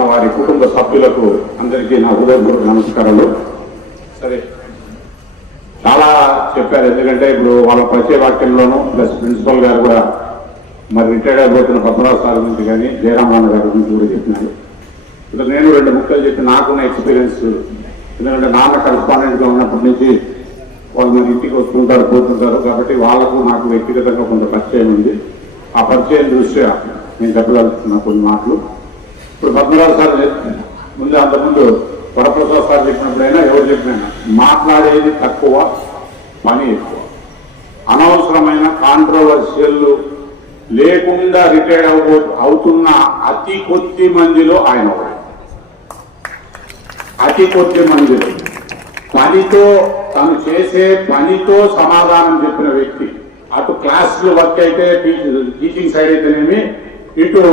వారి కుటుంబ సభ్యులకు అందరికీ నా హృదయపూర్వక నమస్కారాలు. సరే. చాలా చెప్పారు ఎందుకంటే ఇప్పుడు వాళ్ళ పరిచయ వాక్యంలోనూ ప్లస్ ప్రిన్సిపల్ గారు కూడా మరి రిటైర్డ్ అయిపోతున్న పద్మరావు సార్ గురించి కానీ జయరామరావు గారి గురించి కూడా చెప్పినారు. ఇప్పుడు నేను రెండు ముక్కలు చెప్పి నాకున్న ఎక్స్పీరియన్స్ ఎందుకంటే నాన్న కరస్పాండెంట్గా ఉన్నప్పటి నుంచి వాళ్ళు మన ఇంటికి వస్తుంటారు పోతుంటారు. కాబట్టి వాళ్ళకు నాకు వ్యక్తిగతంగా కొంత పరిచయం ఉంది. ఆ పరిచయం దృష్ట్యా నేను చెప్పగలుగుతున్నా కొన్ని మాటలు. ఇప్పుడు పద్మరాజు సార్ ముందు అంతకుముందు వరప్రసాద్ సార్ చెప్పినప్పుడైనా ఎవరు చెప్పినైనా మాట్లాడేది తక్కువ పని ఎక్కువ. అనవసరమైన కాంట్రవర్షియల్ లేకుండా రిటైర్డ్ అవబో అవుతున్న అతి కొద్ది మందిలో ఆయన అతి కొద్ది మందిలో. పనితో తను చేసే పనితో సమాధానం చెప్పిన వ్యక్తి. అటు క్లాసులు వర్క్ అయితే టీచింగ్ సైడ్ అయితేనేమి ఇటు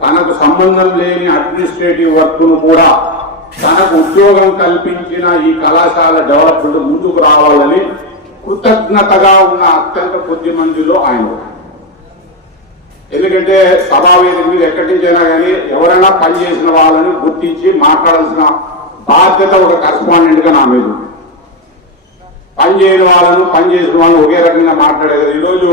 తనకు సంబంధం లేని అడ్మినిస్ట్రేటివ్ వర్క్ను కూడా తనకు ఉద్యోగం కల్పించిన ఈ కళాశాల డెవలప్మెంట్ ముందుకు రావాలని కృతజ్ఞతగా ఉన్న అత్యంత కొద్ది మందిలో ఆయన ఎందుకంటే సభావేదిక మీద ఎక్కడి నుంచైనా కానీ ఎవరైనా పనిచేసిన వాళ్ళని గుర్తించి మాట్లాడాల్సిన బాధ్యత ఒక కరస్పాండెంట్గా నా మీద ఉంది. వాళ్ళను పనిచేసిన వాళ్ళని ఒకే రకంగా మాట్లాడేది. ఈరోజు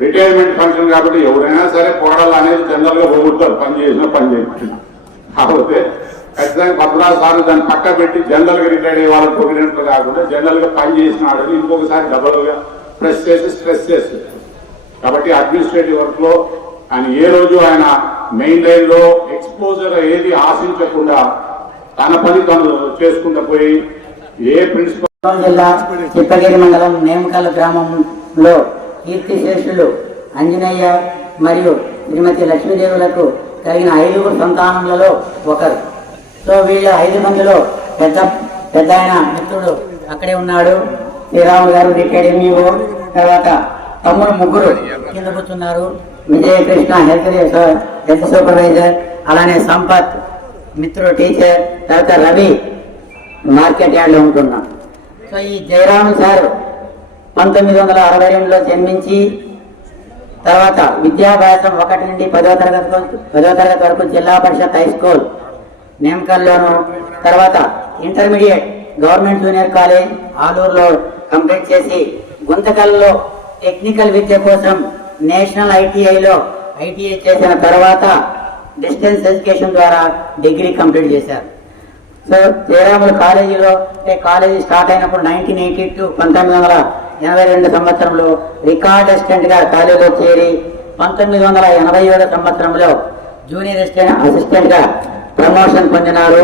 రిటైర్మెంట్ ఫంక్షన్ కాబట్టి ఎవరైనా సరే పోరాడాలి అనేది జనరల్గా పొగుడతారు పని చేసినా పని కాకపోతే ఖచ్చితంగా పద్మరాజు సార్ దాన్ని పక్క పెట్టి జనరల్గా రిటైర్ అయ్యే వాళ్ళని పొగిడినట్లు కాకుండా జనరల్గా పని చేసిన ఇంకొకసారి డబల్గా ప్రెస్ చేసి స్ట్రెస్ చేస్తారు కాబట్టి అడ్మినిస్ట్రేటివ్ వర్క్లో ఆయన ఏ రోజు ఆయన మెయిన్ లైన్లో ఎక్స్పోజర్ ఏది ఆశించకుండా తన పని తను చేసుకుంటూ పోయి ఏ ప్రిన్సిపల్ జిల్లా చిప్పగిరి మండలం నేమకల్ గ్రామంలో కీర్తిశేషులు అంజనేయ మరియు శ్రీమతి లక్ష్మీదేవులకు కలిగిన ఐదుగురు సంతానములలో ఒకరు. సో వీళ్ళ ఐదు మందిలో పెద్ద పెద్ద ఆయన మిత్రుడు అక్కడే ఉన్నాడు. శ్రీరాము గారు రిటైర్డ్ ఎంఈఓ. తర్వాత తమ్ముడు ముగ్గురు కింద కూర్చున్నారు. విజయకృష్ణ హెల్త్ హెల్త్ సూపర్వైజర్ అలానే సంపత్ మిత్రుడు టీచర్ తర్వాత రవి మార్కెట్ యార్డ్లో ఉంటున్నాం సో ఈ జయరామ్ సార్ పంతొమ్మిది వందల అరవై రెండులో జన్మించి తర్వాత విద్యాభ్యాసం ఒకటి నుండి పదో తరగతి పదో తరగతి వరకు జిల్లా పరిషత్ హై స్కూల్ నేమకల్లోను తర్వాత ఇంటర్మీడియట్ గవర్నమెంట్ జూనియర్ కాలేజ్ ఆలూరులో కంప్లీట్ చేసి గుంతకల్లో టెక్నికల్ విద్య కోసం నేషనల్ ఐటీఐలో ఐటీఐ చేసిన తర్వాత డిస్టెన్స్ ఎడ్యుకేషన్ ద్వారా డిగ్రీ కంప్లీట్ చేశారు. సో జయరాములు కాలేజీలో కాలేజీ స్టార్ట్ అయినప్పుడు నైన్టీన్ ఎయిటీ టూ పంతొమ్మిది వందల ఎనభై రెండు సంవత్సరంలో రికార్డ్ అసిస్టెంట్గా ఖాళీలో కాలేజీలో చేరి పంతొమ్మిది వందల ఎనభై ఏడు సంవత్సరంలో జూనియర్ అసిస్టెంట్ అసిస్టెంట్గా ప్రమోషన్ పొందినారు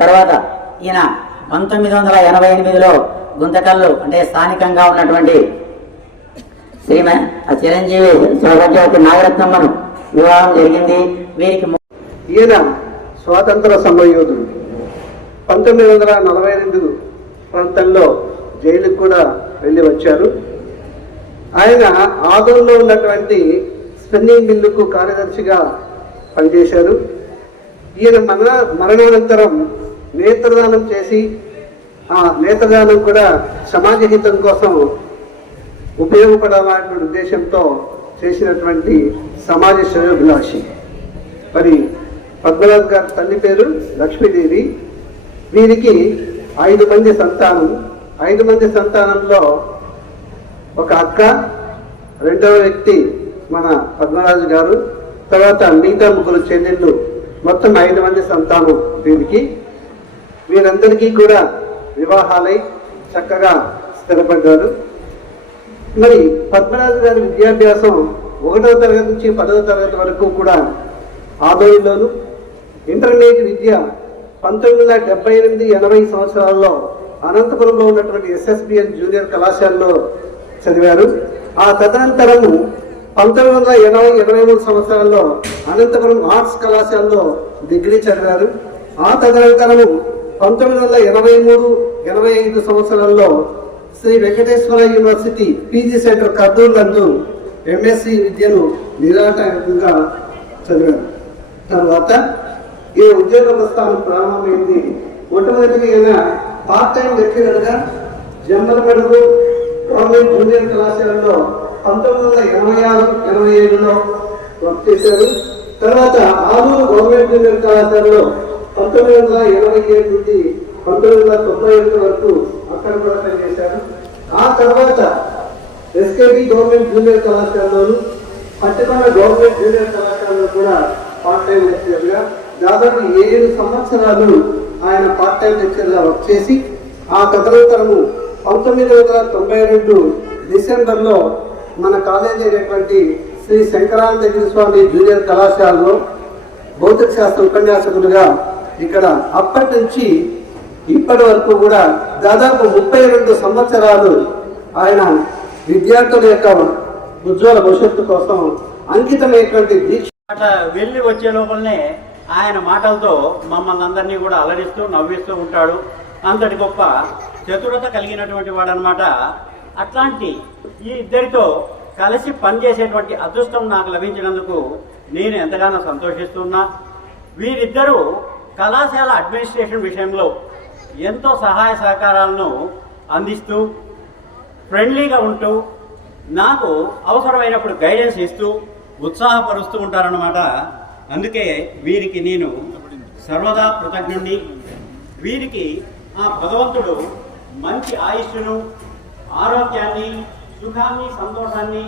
తర్వాత ఈయన పంతొమ్మిది వందల ఎనభై ఎనిమిదిలో గుంతకల్లు అంటే స్థానికంగా ఉన్నటువంటి శ్రీమ ఆ చిరంజీవి సౌభాగ్యవతి నాగరత్నమ్మను వివాహం జరిగింది. వీరికి ఈయన స్వాతంత్ర సమరయోధుడు. పంతొమ్మిది వందల నలభై రెండు ప్రాంతంలో జైలుకు కూడా వెళ్ళి వచ్చారు. ఆయన ఆదంలో ఉన్నటువంటి స్పిన్నింగ్ మిల్లుకు కార్యదర్శిగా పనిచేశారు. ఈయన మరణ మరణానంతరం నేత్రదానం చేసి ఆ నేత్రదానం కూడా సమాజ హితం కోసం ఉపయోగపడాలనే ఉద్దేశంతో చేసినటువంటి సమాజ శ్రేయోభిలాషి. మరి పద్మనాథ్ గారి తల్లి పేరు లక్ష్మీదేవి. వీరికి ఐదు మంది సంతానం. ఐదు మంది సంతానంలో ఒక అక్క రెండవ వ్యక్తి మన పద్మరాజు గారు తర్వాత మిగతా ముగ్గురు చెల్లెళ్ళు మొత్తం ఐదు మంది సంతానం వీరికి వీరందరికీ కూడా వివాహాలై చక్కగా స్థిరపడ్డారు. మరి పద్మరాజు గారి విద్యాభ్యాసం ఒకటవ తరగతి నుంచి పదవ తరగతి వరకు కూడా ఆదోళనలోను ఇంటర్మీడియట్ విద్య పంతొమ్మిది వందల డెబ్బై ఎనిమిది ఎనభై సంవత్సరాల్లో అనంతపురంలో ఉన్నటువంటి ఎస్ఎస్బిఎన్ జూనియర్ కళాశాలలో చదివారు. ఆ తదనంతరము పంతొమ్మిది వందల ఎనభై ఇరవై మూడు సంవత్సరాల్లో అనంతపురం ఆర్ట్స్ కళాశాలలో డిగ్రీ చదివారు. ఆ తదనంతరము పంతొమ్మిది వందల ఎనభై మూడు ఎనభై ఐదు సంవత్సరాల్లో Sri Venkateswara university PG centre Kurnool నందు ఎంఎస్సి విద్యను నిరాటంగా చదివారు. తర్వాత ఈ ఉద్యోగ ప్రస్థానం ప్రారంభమైంది. మొట్టమొదటిగా పార్ట్ టైం లెక్చరర్గా జమ్మలమడుగు గవర్నమెంట్ జూనియర్ కళాశాలలో పంతొమ్మిది వందల ఎనభై ఆరు ఎనభై ఏడులో వర్క్ చేశారు. తర్వాత ఆలూరు గవర్నమెంట్ జూనియర్ కళాశాలలో పంతొమ్మిది వందల ఇరవై ఏడు నుండి పంతొమ్మిది వందల తొంభై ఏడు వరకు అక్కడ కూడా పనిచేశారు. ఆ తర్వాత ఎస్కేబి గవర్నమెంట్ జూనియర్ కళాశాలలోను పట్టకొండ గవర్నమెంట్ జూనియర్ కళాశాలలో కూడా పార్ట్ టైం లెక్చరర్గా దాదాపు ఏడు సంవత్సరాలు ఆయన పార్ట్ టైం లెక్చర్గా వర్క్ చేసి ఆ తదనంతరము పంతొమ్మిది వందల తొంభై రెండు డిసెంబర్లో మన కాలేజీ అయినటువంటి శ్రీ శంకరానందగిరి స్వామి జూనియర్ కళాశాలలో భౌతిక శాస్త్ర ఉపన్యాసకులుగా ఇక్కడ అప్పటి నుంచి ఇప్పటి వరకు కూడా దాదాపు ముప్పై రెండు సంవత్సరాలు ఆయన విద్యార్థుల యొక్క ఉజ్వల భవిష్యత్తు కోసం అంకితమైనటువంటి దీక్ష వెళ్ళి వచ్చే లోపలనే ఆయన మాటలతో మమ్మల్ని అందరినీ కూడా అలరిస్తూ నవ్విస్తూ ఉంటాడు. అంతటి గొప్ప చతురత కలిగినటువంటి వాడనమాట అట్లాంటి ఈ ఇద్దరితో కలిసి పనిచేసేటువంటి అదృష్టం నాకు లభించినందుకు నేను ఎంతగానో సంతోషిస్తున్నా వీరిద్దరూ కళాశాల అడ్మినిస్ట్రేషన్ విషయంలో ఎంతో సహాయ సహకారాలను అందిస్తూ ఫ్రెండ్లీగా ఉంటూ నాకు అవసరమైనప్పుడు గైడెన్స్ ఇస్తూ ఉత్సాహపరుస్తూ ఉంటారన్నమాట. అందుకే వీరికి నేను సర్వదా కృతజ్ఞుణ్ణి. వీరికి ఆ భగవంతుడు మంచి ఆయుష్ను ఆరోగ్యాన్ని సుఖాన్ని సంతోషాన్ని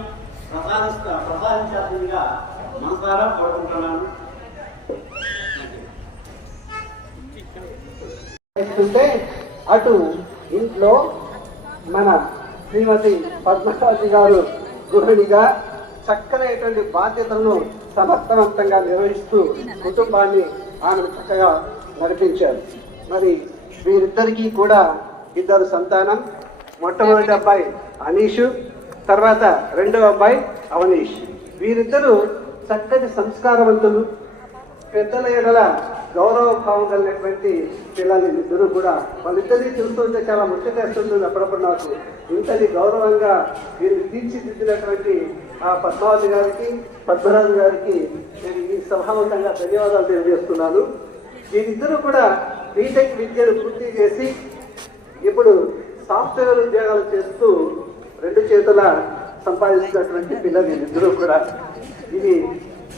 ప్రసాదిస్తా ప్రసాదించాల్సిందిగా మనసారా కోరుకుంటున్నాను. చేస్తుంటే అటు ఇంట్లో మన శ్రీమతి పద్మశాలి గారు గృహిణిగా చక్కనైనటువంటి బాధ్యతలను సమర్థవంతంగా నిర్వహిస్తూ కుటుంబాన్ని ఆమె చక్కగా నడిపించారు. మరి వీరిద్దరికీ కూడా ఇద్దరు సంతానం మొట్టమొదటి అబ్బాయి అనీషు తర్వాత రెండవ అబ్బాయి అవనీష్. వీరిద్దరూ చక్కటి సంస్కారవంతులు. పెద్దల ఎడల గౌరవ భావం కలిగినటువంటి పిల్లలు ఇద్దరు కూడా. వాళ్ళిద్దరినీ చూస్తుంటే చాలా ముచ్చటేస్తుంది. అప్పుడప్పుడు నాకు ఇంతటి గౌరవంగా వీరిని తీర్చిదిద్దినటువంటి ఆ పద్మావతి గారికి పద్మరాజు గారికి నేను ఈ సభాముఖంగా ధన్యవాదాలు తెలియజేస్తున్నాను. వీరిద్దరూ కూడా బీటెక్ విద్యను పూర్తి చేసి ఇప్పుడు సాఫ్ట్వేర్ ఉద్యోగాలు చేస్తూ రెండు చేతుల సంపాదిస్తున్నటువంటి పిల్లలు వీరిద్దరూ కూడా. ఇది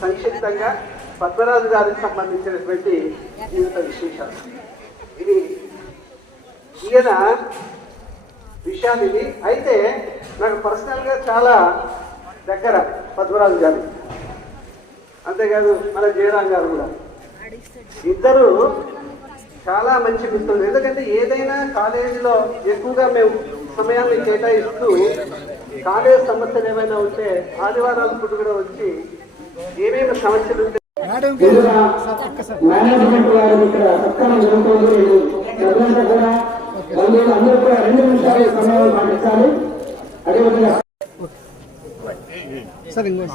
సంక్షిప్తంగా పద్మరాజు గారికి సంబంధించినటువంటి జీవిత విశేషాలు. ఇది ఈయన విషయాలు ఇది అయితే నాకు పర్సనల్గా చాలా దగ్గర పద్మరాజు గారు. అంతేకాదు మన జయరాం గారు కూడా. ఇద్దరు చాలా మంచి మిత్రులు. ఎందుకంటే ఏదైనా కాలేజీలో ఎక్కువగా మేము సమయాన్ని కేటాయిస్తూ కాలేజ్ సమస్యలు ఏమైనా ఉంటే ఆదివారాల పూట కూడా వచ్చి ఏమేమి సమస్యలు ఉంటే మేనేజ్మెంట్ వారు ఇక్కడ సత్కారం జరుగుతుంది. ప్రజలంతా కూడా బంధువులు అందరూ కూడా రెండు నిమిషాలు సమయం పాటించాలి అదేవిధంగా సార్ ఇంకో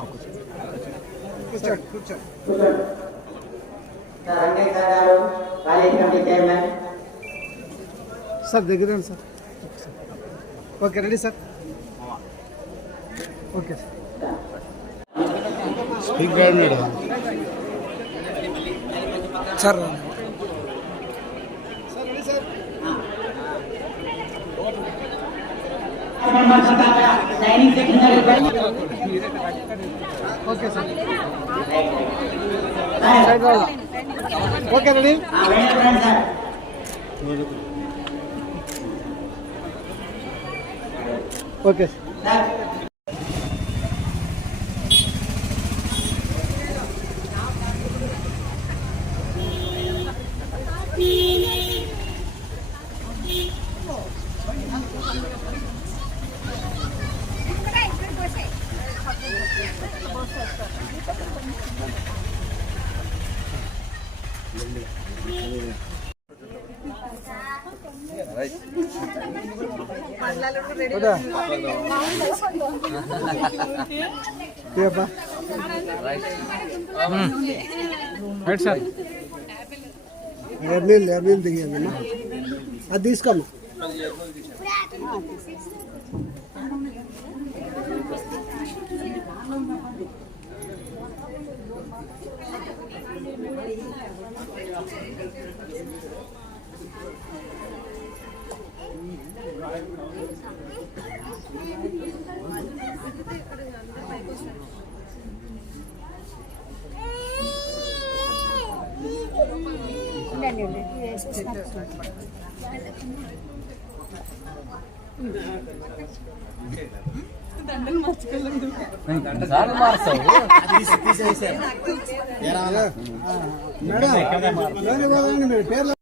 కూర్చోండి. కూర్చోండి సార్ దగ్గర sir. Okay ready sir. Okay. Sir sir signing section okay sir. Okay ready? Sir. Udah. Iya, Pak. Hmm. Right sir. Erlin, Erlin देखिए ना. अदीस कम. Thank you. అమ్మా అది తీసుకోమ్మా మేడం